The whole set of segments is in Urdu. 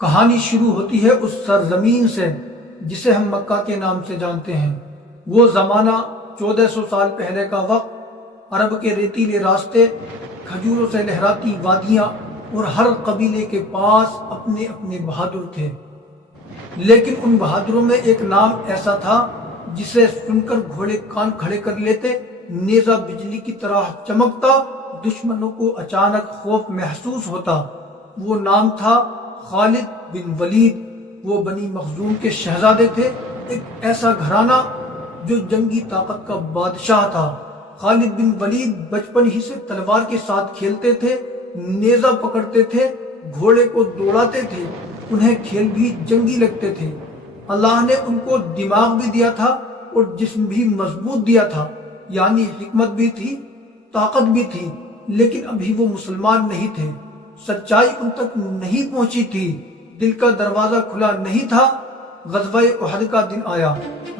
کہانی شروع ہوتی ہے اس سرزمین سے جسے ہم مکہ کے نام سے جانتے ہیں۔ وہ زمانہ 1400 سال پہلے کا وقت، عرب کے ریتیلے راستے، کھجوروں سے لہراتی وادیاں اور ہر قبیلے کے پاس اپنے اپنے بہادر تھے۔ لیکن ان بہادروں میں ایک نام ایسا تھا جسے سن کر گھوڑے کان کھڑے کر لیتے، نیزہ بجلی کی طرح چمکتا، دشمنوں کو اچانک خوف محسوس ہوتا۔ وہ نام تھا خالد بن ولید۔ وہ بنی مخزوم کے شہزادے تھے، ایک ایسا گھرانہ جو جنگی طاقت کا بادشاہ تھا۔ خالد بن ولید بچپن ہی سے تلوار کے ساتھ کھیلتے تھے، نیزہ پکڑتے تھے، گھوڑے کو دوڑاتے تھے، انہیں کھیل بھی جنگی لگتے تھے۔ اللہ نے ان کو دماغ بھی دیا تھا اور جسم بھی مضبوط دیا تھا، یعنی حکمت بھی تھی، طاقت بھی تھی، لیکن ابھی وہ مسلمان نہیں تھے، سچائی ان تک نہیں پہنچی تھی، دل کا دروازہ کھلا نہیں تھا۔ غزوہ احد کا دن آیا،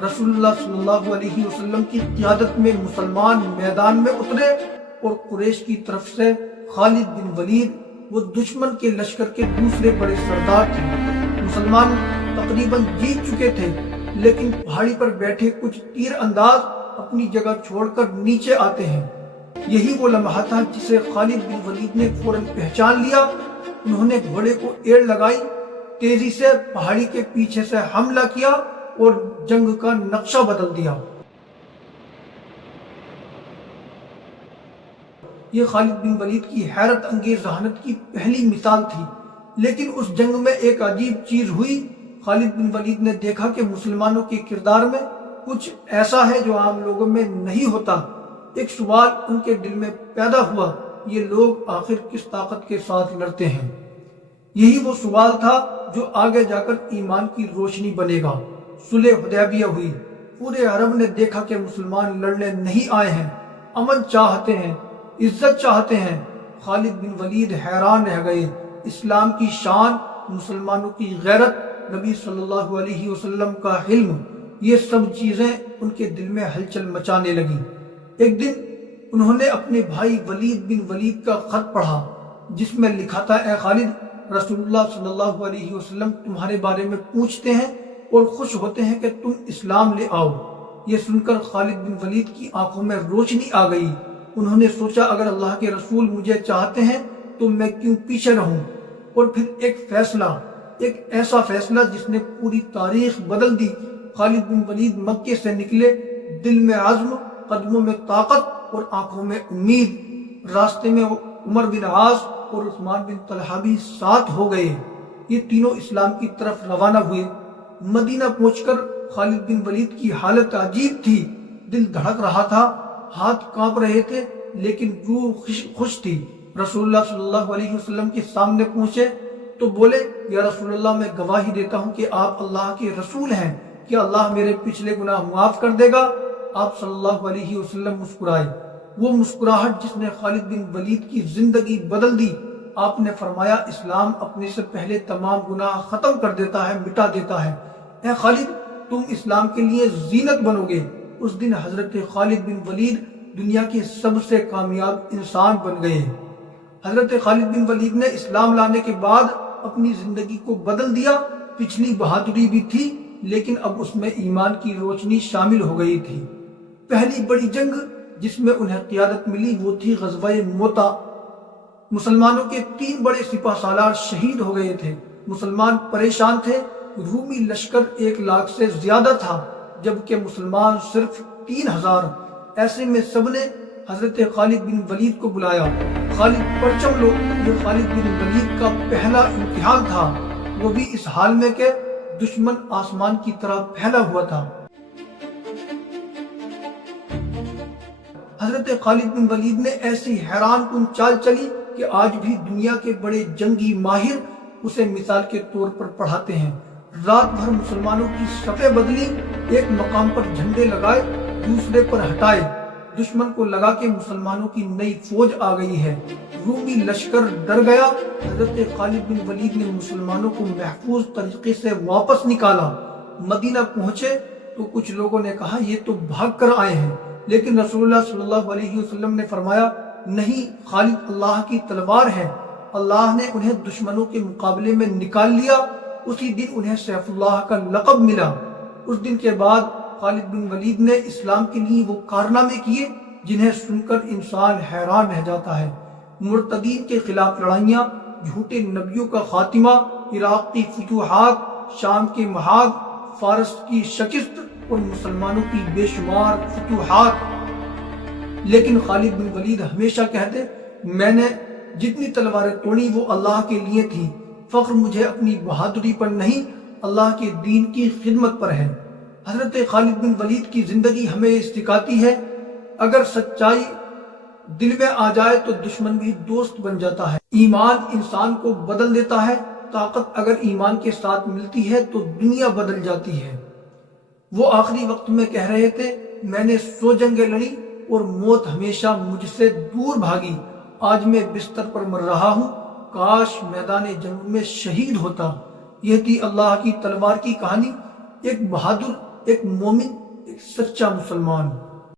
رسول اللہ صلی اللہ علیہ وسلم کی قیادت میں مسلمان میدان میں اترے اور قریش کی طرف سے خالد بن ولید، وہ دشمن کے لشکر کے دوسرے بڑے سردار تھے۔ مسلمان تقریباً جیت چکے تھے، لیکن پہاڑی پر بیٹھے کچھ تیر انداز اپنی جگہ چھوڑ کر نیچے آتے ہیں۔ یہی وہ لمحہ تھا جسے خالد بن ولید نے فوراً پہچان لیا۔ انہوں نے گھوڑے کو ایڑ لگائی، تیزی سے پہاڑی کے پیچھے سے حملہ کیا اور جنگ کا نقشہ بدل دیا۔ یہ خالد بن ولید کی حیرت انگیز ذہانت کی پہلی مثال تھی، لیکن اس جنگ میں ایک عجیب چیز ہوئی۔ خالد بن ولید نے دیکھا کہ مسلمانوں کے کردار میں کچھ ایسا ہے جو عام لوگوں میں نہیں ہوتا۔ ایک سوال ان کے دل میں پیدا ہوا، یہ لوگ آخر کس طاقت کے ساتھ لڑتے ہیں؟ یہی وہ سوال تھا جو آگے جا کر ایمان کی روشنی بنے گا۔ صلح حدیبیہ ہوئی، پورے عرب نے دیکھا کہ مسلمان لڑنے نہیں آئے ہیں، امن چاہتے ہیں، عزت چاہتے ہیں۔ خالد بن ولید حیران رہ گئے۔ اسلام کی شان، مسلمانوں کی غیرت، نبی صلی اللہ علیہ وسلم کا حلم، یہ سب چیزیں ان کے دل میں ہلچل مچانے لگیں۔ ایک دن انہوں نے اپنے بھائی ولید بن ولید کا خط پڑھا جس میں لکھا تھا، اے خالد، رسول اللہ صلی اللہ علیہ وسلم تمہارے بارے میں پوچھتے ہیں اور خوش ہوتے ہیں کہ تم اسلام لے آؤ۔ یہ سن کر خالد بن ولید کی آنکھوں میں روشنی آ گئی۔ انہوں نے سوچا، اگر اللہ کے رسول مجھے چاہتے ہیں تو میں کیوں پیچھے رہوں؟ اور پھر ایک ایسا فیصلہ جس نے پوری تاریخ بدل دی۔ خالد بن ولید مکے سے نکلے، دل میں عزم، قدموں میں طاقت اور آنکھوں میں امید۔ راستے میں عمر بن عاص اور عثمان بن طلحہ بھی ساتھ ہو گئے۔ یہ تینوں اسلام کی طرف روانہ ہوئے۔ مدینہ پہنچ کر خالد بن ولید کی حالت عجیب تھی، دل دھڑک رہا تھا، ہاتھ کانپ رہے تھے، لیکن روح خوش تھی۔ رسول اللہ صلی اللہ علیہ وسلم کے سامنے پہنچے تو بولے، یا رسول اللہ، میں گواہی دیتا ہوں کہ آپ اللہ کے رسول ہیں، کیا اللہ میرے پچھلے گناہ معاف کر دے گا؟ آپ صلی اللہ علیہ وسلم مسکرائے، وہ مسکراہٹ جس نے خالد بن ولید کی زندگی بدل دی۔ آپ نے فرمایا، اسلام اپنے سے پہلے تمام گناہ ختم کر دیتا ہے، مٹا دیتا ہے۔ اے خالد، تم اسلام کے لیے زینت بنو گے۔ اس دن حضرت خالد بن ولید دنیا کے سب سے کامیاب انسان بن گئے۔ حضرت خالد بن ولید نے اسلام لانے کے بعد اپنی زندگی کو بدل دیا۔ پچھلی بہادری بھی تھی، لیکن اب اس میں ایمان کی روشنی شامل ہو گئی تھی۔ پہلی بڑی جنگ جس میں انہیں قیادت ملی وہ تھی غزوہ موتا۔ مسلمانوں کے 3 بڑے سپہ سالار شہید ہو گئے تھے۔ مسلمان پریشان تھے، رومی لشکر 1 لاکھ سے زیادہ تھا، جبکہ مسلمان صرف 3000۔ ایسے میں سب نے حضرت خالد بن ولید کو بلایا۔ خالد پرچم لو۔ یہ خالد بن ولید کا پہلا امتحان تھا، وہ بھی اس حال میں کہ دشمن آسمان کی طرح پھیلا ہوا تھا۔ حضرت خالد بن ولید نے ایسی حیران کن چال چلی کہ آج بھی دنیا کے بڑے جنگی ماہر اسے مثال کے طور پر پڑھاتے ہیں۔ رات بھر مسلمانوں کی صفیں بدلی، ایک مقام پر جھنڈے لگائے، دوسرے پر ہٹائے۔ دشمن کو لگا کہ مسلمانوں کی نئی فوج آ گئی ہے، رومی لشکر ڈر گیا۔ حضرت خالد بن ولید نے مسلمانوں کو محفوظ طریقے سے واپس نکالا۔ مدینہ پہنچے تو کچھ لوگوں نے کہا، یہ تو بھاگ کر آئے ہیں، لیکن رسول اللہ صلی اللہ علیہ وسلم نے فرمایا، نہیں، خالد اللہ کی تلوار ہے، اللہ نے انہیں دشمنوں کے مقابلے میں نکال لیا، اسی دن انہیں سیف اللہ کا لقب ملا۔ اس دن کے بعد خالد بن ولید نے اسلام کے لیے وہ کارنامے کیے جنہیں سن کر انسان حیران رہ جاتا ہے۔ مرتدین کے خلاف لڑائیاں، جھوٹے نبیوں کا خاتمہ، عراق کی فتوحات، شام کے محاذ، فارس کی شکست اور مسلمانوں کی بے شمار فتوحات۔ لیکن خالد بن ولید ہمیشہ کہتے، میں نے جتنی تلواریں توڑی وہ اللہ کے لیے تھی، فخر مجھے اپنی بہادری پر نہیں، اللہ کے دین کی خدمت پر ہے۔ حضرت خالد بن ولید کی زندگی ہمیں سکھاتی ہے، اگر سچائی دل میں آ جائے تو دشمن بھی دوست بن جاتا ہے۔ ایمان انسان کو بدل دیتا ہے، طاقت اگر ایمان کے ساتھ ملتی ہے تو دنیا بدل جاتی ہے۔ وہ آخری وقت میں کہہ رہے تھے، میں نے 100 جنگیں لڑی اور موت ہمیشہ مجھ سے دور بھاگی، آج میں بستر پر مر رہا ہوں، کاش میدان جنگ میں شہید ہوتا۔ یہ تھی اللہ کی تلوار کی کہانی، ایک بہادر، ایک مومن، ایک سچا مسلمان۔